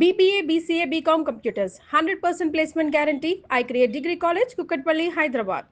BBA, BCA, BCom Computers. 100% placement guarantee. I create Degree College, Kukatpalli, Hyderabad.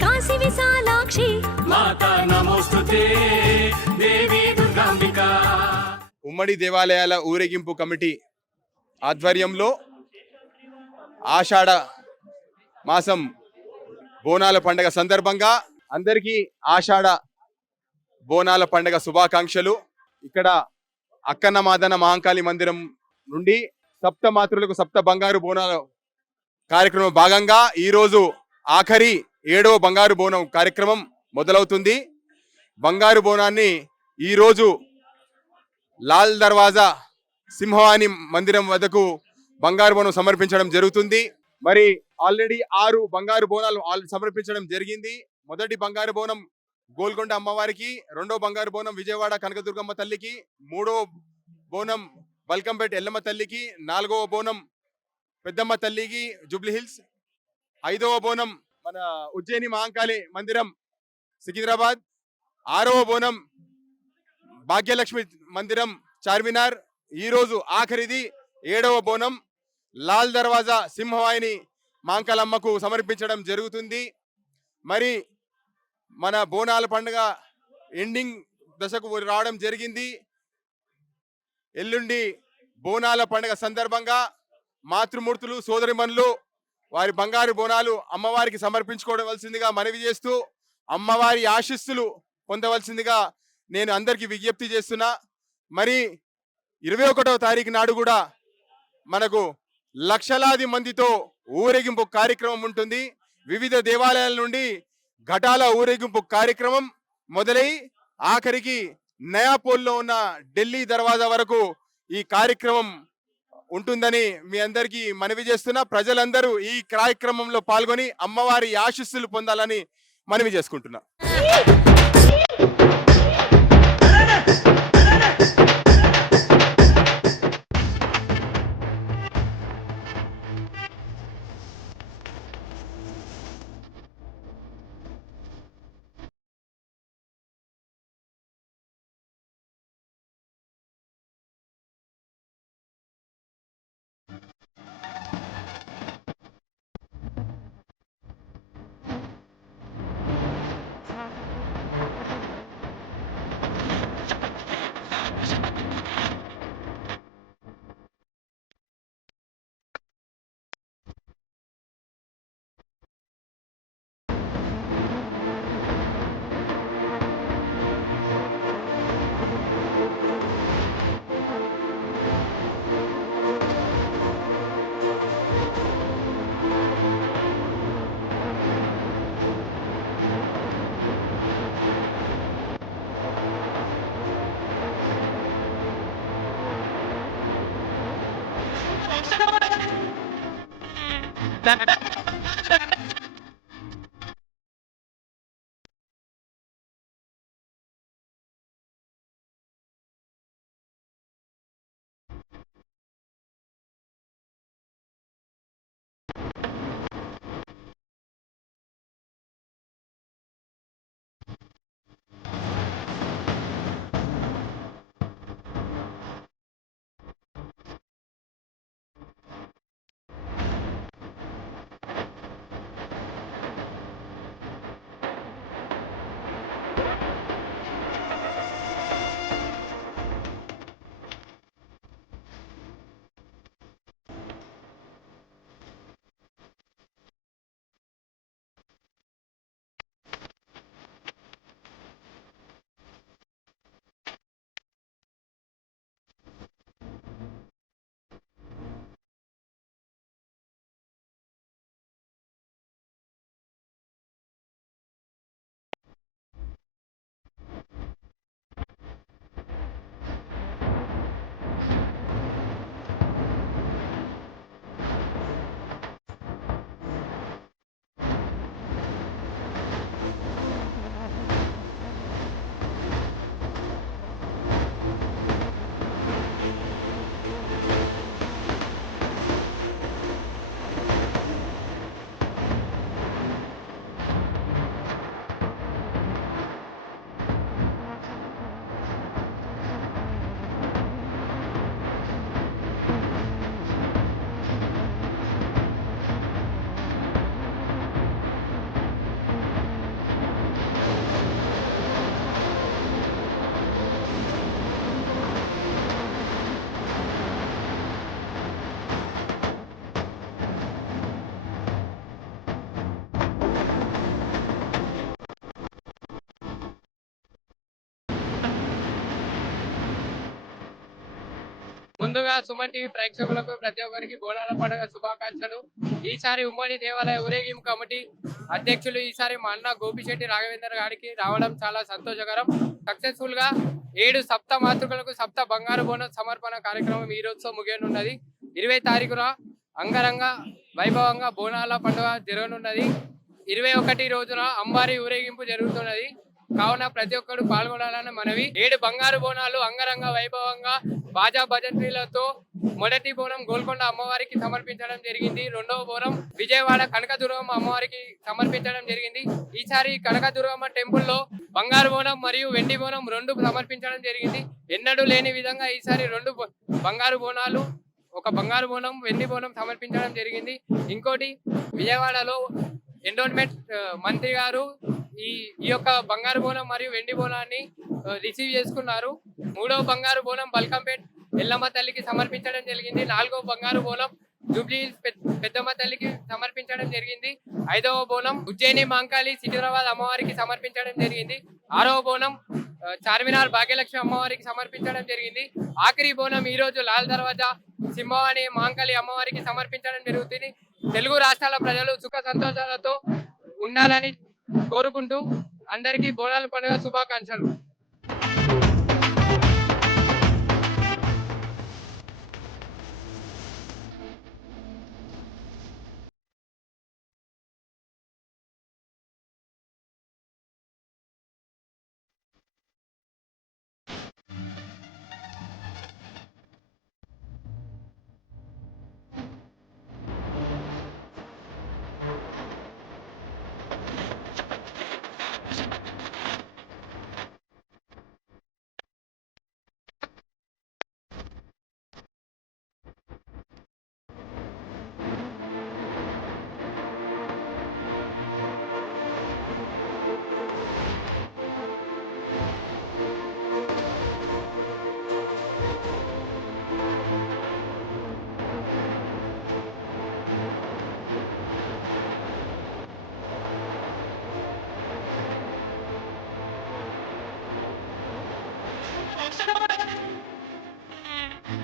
Kashi Vishalakshi మాతా నమోస్తుతే దేవి దుర్గాంబిక. ఉమ్మడి దేవాలయాల ఊరేగింపు కమిటీ ఆధ్వర్యంలో ఆషాఢ మాసం బోనాల పండుగ సందర్భంగా అందరికీ ఆషాఢ బోనాల పండుగ శుభాకాంక్షలు. ఇక్కడ అక్కన్న మాదన మహంకాళి మందిరం నుండి సప్త మాతృలకు సప్త బంగారు బోనాల కార్యక్రమం భాగంగా ఈరోజు ఆఖరి 7వ బంగారు బోనం కార్యక్రమం మొదలవుతుంది. బంగారు బోనాన్ని ఈరోజు లాల్ దర్వాజా సింహవాణి మందిరం వద్దకు బంగారు బోనం సమర్పించడం జరుగుతుంది. మరి ఆల్రెడీ 6 బంగారు బోనాలు సమర్పించడం జరిగింది. మొదటి బంగారు బోనం గోల్కొండ అమ్మవారికి, 2వ బంగారు బోనం విజయవాడ కనకదుర్గమ్మ తల్లికి, 3వ బోనం బల్కంపేట ఎల్లమ్మ తల్లికి, 4వ బోనం పెద్దమ్మ తల్లికి జూబ్లీ హిల్స్, 5వ బోనం మన ఉజ్జయిని మహంకాళి మందిరం సికింద్రాబాద్, 6వ బోనం భాగ్యలక్ష్మి మందిరం చార్మినార్, ఈరోజు ఆఖరిది 7వ బోనం లాల్ దర్వాజా సింహవాహిని మాంకాలమ్మకు సమర్పించడం జరుగుతుంది. మరి మన బోనాల పండుగ ఎండింగ్ దశకు రావడం జరిగింది. ఎల్లుండి బోనాల పండుగ సందర్భంగా మాతృమూర్తులు సోదరిమణులు వారి బంగారు బోనాలు అమ్మవారికి సమర్పించుకోవలసిందిగా మనవి చేస్తూ అమ్మవారి ఆశీస్సులు పొందవలసిందిగా నేను అందరికీ విజ్ఞప్తి చేస్తున్నా. మరి 21వ తారీఖు నాడు కూడా మనకు లక్షలాది మందితో ఊరేగింపు కార్యక్రమం ఉంటుంది. వివిధ దేవాలయాల నుండి ఘటాల ఊరేగింపు కార్యక్రమం మొదలై ఆఖరికి నయాపోల్లో ఉన్న ఢిల్లీ దర్వాజా వరకు ఈ కార్యక్రమం ఉంటుందని మీ అందరికీ మనవి చేస్తున్నా. ప్రజలందరూ ఈ కార్యక్రమంలో పాల్గొని అమ్మవారి ఆశీస్సులు పొందాలని మనవి చేసుకుంటున్నా. ముందుగా సుమన్ టీవీ ప్రేక్షకులకు ప్రతి ఒక్కరికి బోనాల పండుగ శుభాకాంక్షలు. ఈసారి ఉమ్మడి దేవాలయ ఊరేగింపు కమిటీ అధ్యక్షులు ఈసారి మా అన్న గోపిశెట్టి రాఘవేందర్ గారికి రావడం చాలా సంతోషకరం. సక్సెస్ఫుల్ గా 7 సప్త మాతృకలకు సప్త బంగారు బోనం సమర్పణ కార్యక్రమం ఈ రోజుతో ముగియనున్నది. 20 తారీఖున అంగరంగ వైభవంగా బోనాల పండుగ జరగనున్నది. 21 రోజున అంబారి ఊరేగింపు జరుగుతున్నది. కావున ప్రతి ఒక్కరు పాల్గొనాలని మనవి. 7 బంగారు బోనాలు అంగరంగ వైభవంగా బాజా భజంత్రీలతో మొదటి బోనం గోల్కొండ అమ్మవారికి సమర్పించడం జరిగింది. రెండవ బోనం విజయవాడ కనకదుర్గమ్మ అమ్మవారికి సమర్పించడం జరిగింది. ఈసారి కనకదుర్గమ్మ టెంపుల్ లో బంగారు బోనం మరియు వెండి బోనం 2 సమర్పించడం జరిగింది. ఎన్నడూ లేని విధంగా ఈసారి 2 బంగారు బోనాలు, ఒక బంగారు బోనం, వెండి బోనం సమర్పించడం జరిగింది. ఇంకోటి విజయవాడలో ఎండోన్మెంట్ మంత్రి గారు ఈ యొక్క బంగారు బోనం మరియు వెండి బోనాన్ని రిసీవ్ చేసుకున్నారు. 3వ బంగారు బోనం బల్కంపేట్ ఎల్లమ్మ తల్లికి సమర్పించడం జరిగింది. 4వ బంగారు బోనం జూబ్లీ పెద్దమ్మ తల్లికి సమర్పించడం జరిగింది. 5వ బోనం ఉజ్జయిని మాంకాళి సికింద్రాబాద్ అమ్మవారికి సమర్పించడం జరిగింది. 6వ బోనం చార్మినార్ భాగ్యలక్ష్మి అమ్మవారికి సమర్పించడం జరిగింది. ఆఖరి బోనం ఈ రోజు లాల్ దర్వాజా సింహవాణి మాంకాళి అమ్మవారికి సమర్పించడం జరుగుతుంది. తెలుగు రాష్ట్రాల ప్రజలు సుఖ సంతోషాలతో ఉండాలని కోరుకుంటూ అందరికీ బోనాల పండుగ శుభాకాంక్షలు.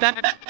Done.